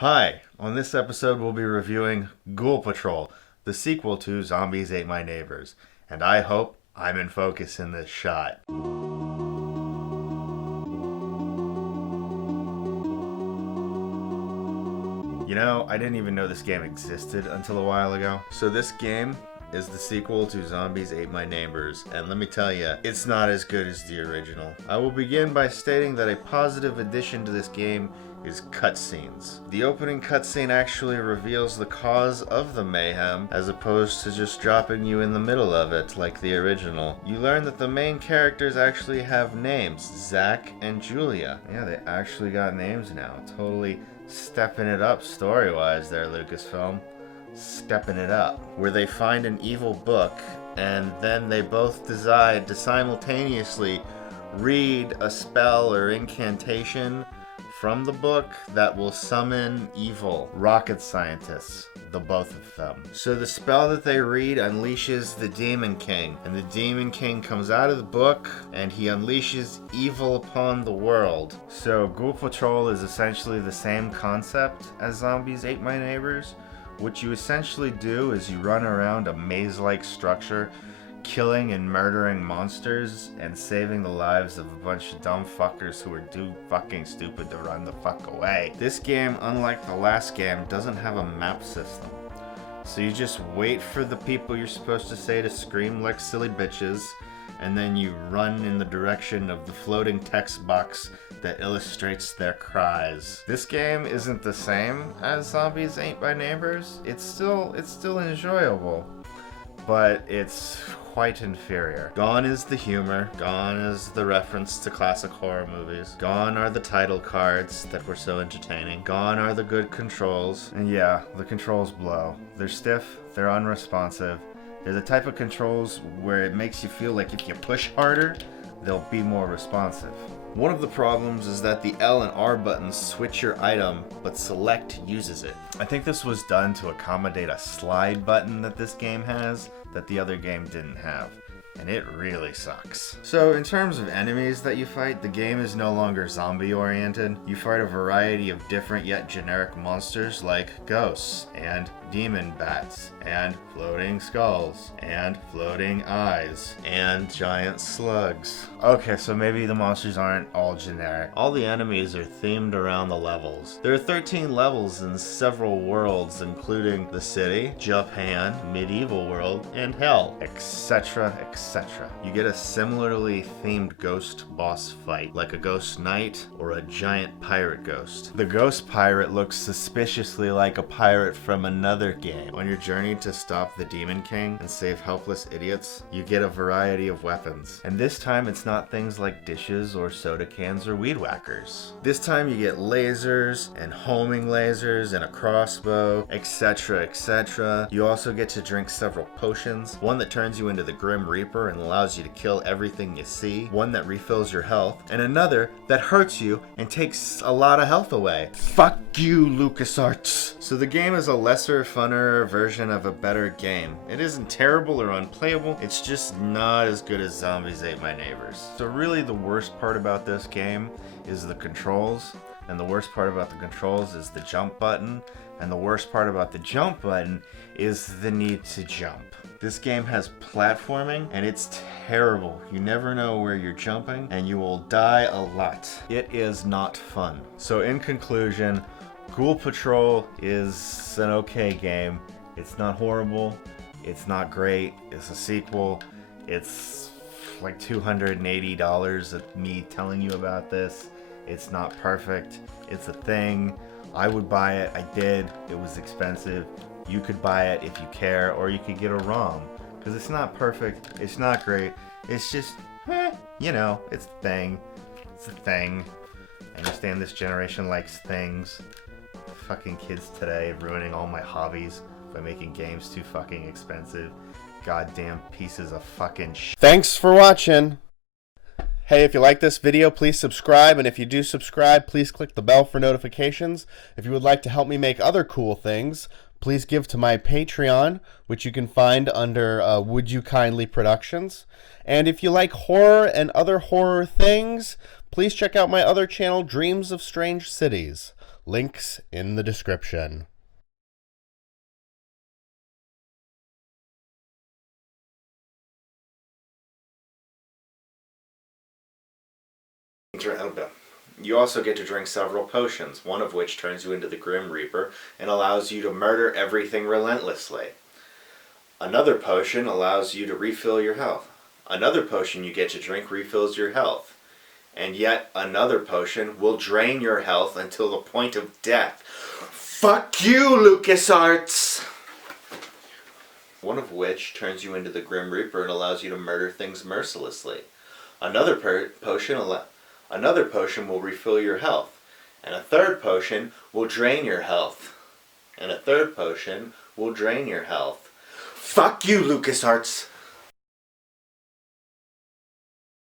Hi, on this episode we'll be reviewing Ghoul Patrol, the sequel to Zombies Ate My Neighbors, and I hope I'm in focus in this shot. You know, I didn't even know this game existed until a while ago. So this game is the sequel to Zombies Ate My Neighbors, and let me tell you, it's not as good as the original. I will begin by stating that a positive addition to this game is cutscenes. The opening cutscene actually reveals the cause of the mayhem, as opposed to just dropping you in the middle of it like the original. You learn that the main characters actually have names, Zach and Julia. Yeah, they actually got names now. Totally stepping it up story-wise there, Lucasfilm. Stepping it up. Where they find an evil book, and then they both decide to simultaneously read a spell or incantation from the book that will summon evil rocket scientists, the both of them. So the spell that they read unleashes the Demon King, and the Demon King comes out of the book and he unleashes evil upon the world. So Ghoul Patrol is essentially the same concept as Zombies Ate My Neighbors. What you essentially do is you run around a maze-like structure, killing and murdering monsters and saving the lives of a bunch of dumb fuckers who are too fucking stupid to run the fuck away. This game, unlike the last game, doesn't have a map system. So you just wait for the people you're supposed to say to scream like silly bitches, and then you run in the direction of the floating text box that illustrates their cries. This game isn't the same as Zombies Ate My Neighbors. It's still enjoyable, but it's quite inferior. Gone is the humor, gone is the reference to classic horror movies, gone are the title cards that were so entertaining, gone are the good controls, and yeah, the controls blow. They're stiff, they're unresponsive. They're the type of controls where it makes you feel like if you push harder, they'll be more responsive. One of the problems is that the L and R buttons switch your item, but select uses it. I think this was done to accommodate a slide button that this game has that the other game didn't have, and it really sucks. So in terms of enemies that you fight, the game is no longer zombie oriented. You fight a variety of different yet generic monsters like ghosts and demon bats and floating skulls and floating eyes and giant slugs. Okay, so maybe the monsters aren't all generic. All the enemies are themed around the levels. There are 13 levels in several worlds, including the city, Japan, medieval world, and hell, etc, etc. You get a similarly themed ghost boss fight, like a ghost knight or a giant pirate ghost. The ghost pirate looks suspiciously like a pirate from another game. On your journey to stop the Demon King and save helpless idiots, you get a variety of weapons. And this time it's not things like dishes or soda cans or weed whackers. This time you get lasers and homing lasers and a crossbow, etc, etc. You also get to drink several potions, one that turns you into the Grim Reaper and allows you to kill everything you see, one that refills your health, and another that hurts you and takes a lot of health away. Fuck you, LucasArts! So the game is a lesser, funner version of a better game. It isn't terrible or unplayable, it's just not as good as Zombies Ate My Neighbors. So really the worst part about this game is the controls, and the worst part about the controls is the jump button, and the worst part about the jump button is the need to jump. This game has platforming, and it's terrible. You never know where you're jumping, and you will die a lot. It is not fun. So in conclusion, Ghoul Patrol is an okay game. It's not horrible. It's not great. It's a sequel. It's like $280 of me telling you about this. It's not perfect. It's a thing. I would buy it. I did. It was expensive. You could buy it if you care, or you could get a ROM. Because it's not perfect. It's not great. It's just, you know, it's a thing. It's a thing. I understand this generation likes things. Fucking kids today ruining all my hobbies by making games too fucking expensive. Goddamn pieces of fucking shit. Thanks for watching. Hey, if you like this video, please subscribe, and if you do subscribe, please click the bell for notifications. If you would like to help me make other cool things, please give to my Patreon, which you can find under Would You Kindly Productions. And if you like horror and other horror things, please check out my other channel, Dreams of Strange Cities. Links in the description. You also get to drink several potions, one of which turns you into the Grim Reaper and allows you to murder everything relentlessly. Another potion allows you to refill your health. Another potion you get to drink refills your health. And yet another potion will drain your health until the point of death. Fuck you, LucasArts! One of which turns you into the Grim Reaper and allows you to murder things mercilessly. Another potion will refill your health. And a third potion will drain your health. And a third potion will drain your health. Fuck you, LucasArts!